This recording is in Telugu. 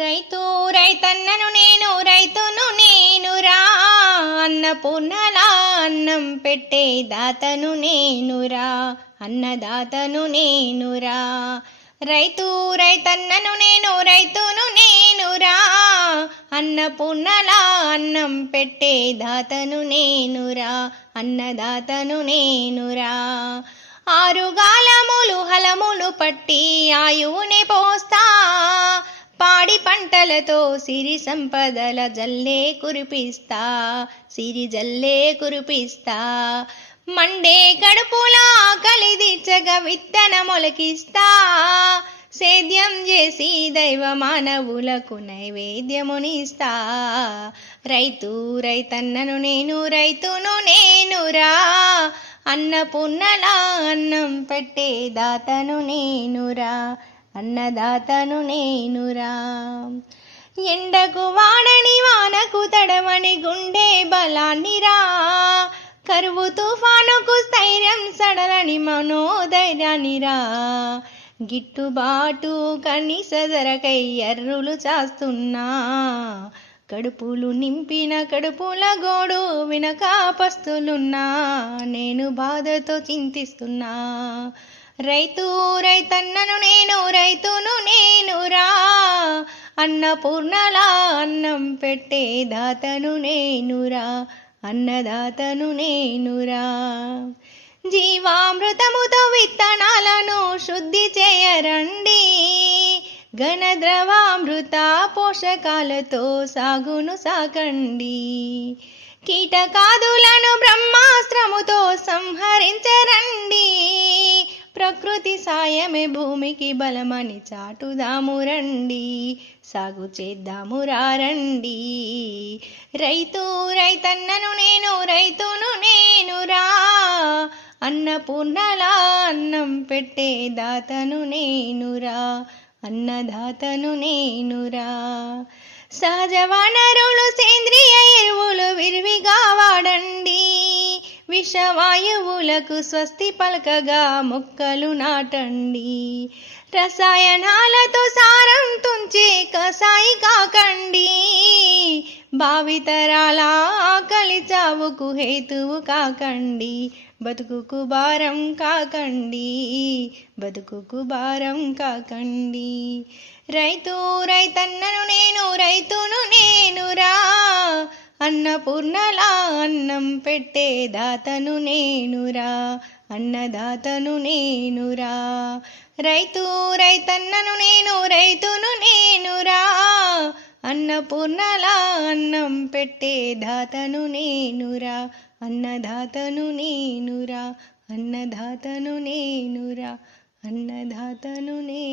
రైతు రైతన్నను నేను రైతును నేను రా అన్నపూర్ణల అన్నం పెట్టే దాతను నేను రా అన్నదాతను నేను రా రైతు రైతన్నను నేను రైతును నేను రా అన్నం పెట్టే దాతను నేను రా అన్నదాతను నేను రా ఆరుగాలములు హలములు పట్టి ఆయువుని పోస్తా పాడి పంటలతో సిరి సంపదల జల్లే కురిపిస్తా సిరి జల్లే కురిపిస్తా మండే కడుపులా కలిదిచ్చగ విత్తన మొలకిస్తా సేద్యం చేసి దైవ మానవులకు నైవేద్యమునిస్తా రైతు రైతన్నను నేను రైతును నేనురా అన్నపూర్ణలా అన్నం పెట్టే దాతను నేనురా అన్నదాతను నేనురా ఎండకు వాడని వానకు తడవని గుండె రా కరువు తుఫానుకు స్థైర్యం సడలని మనోధైర్యానిరా గిట్టుబాటు కనీస ధరకై ఎర్రులు చాస్తున్నా కడుపులు నింపిన కడుపుల గోడు పస్తులున్నా నేను బాధతో చింతిస్తున్నా రైతు రైతన్న పెడుతును నేనురా అన్నపూర్ణలా అన్నం పెట్టే దాతను నేనురా అన్నదాతను నేనురా జీవామృతముతో విత్తనాలను శుద్ధి చేయరండి ఘన ద్రవామృత పోషకాలతో సాగును సాకండి కీటకాదులను బ్రహ్మా ప్రకృతి సాయమే భూమికి బలమని చాటుదాము రండి సాగు చేద్దాము రండి రైతు రైతన్నను నేను రైతును నేను రా అన్నపూర్ణలా అన్నం పెట్టే దాతను నేనురా అన్నదాతను నేనురా సహజ వనరులు సేంద్రియ వాయువులకు స్వస్తి పలకగా మొక్కలు నాటండి రసాయనాలతో సారం తుంచి కసాయి కాకండి భావితరాల ఆకలి చావుకు హేతువు కాకండి బతుకుకు భారం కాకండి బతుకుకు భారం కాకండి రైతు రైతన్నను నేను రైతును నేను రా అన్నపూర్ణలా అన్నం పెట్టే దాతను నేనురా అన్నదాతను నేనురా రైతు రైతన్నను నేను రైతును నేనురా అన్నపూర్ణలా అన్నం పెట్టే దాతను నేనురా అన్నదాతను నేనురా అన్నదాతను నేనురా అన్నదాతను నే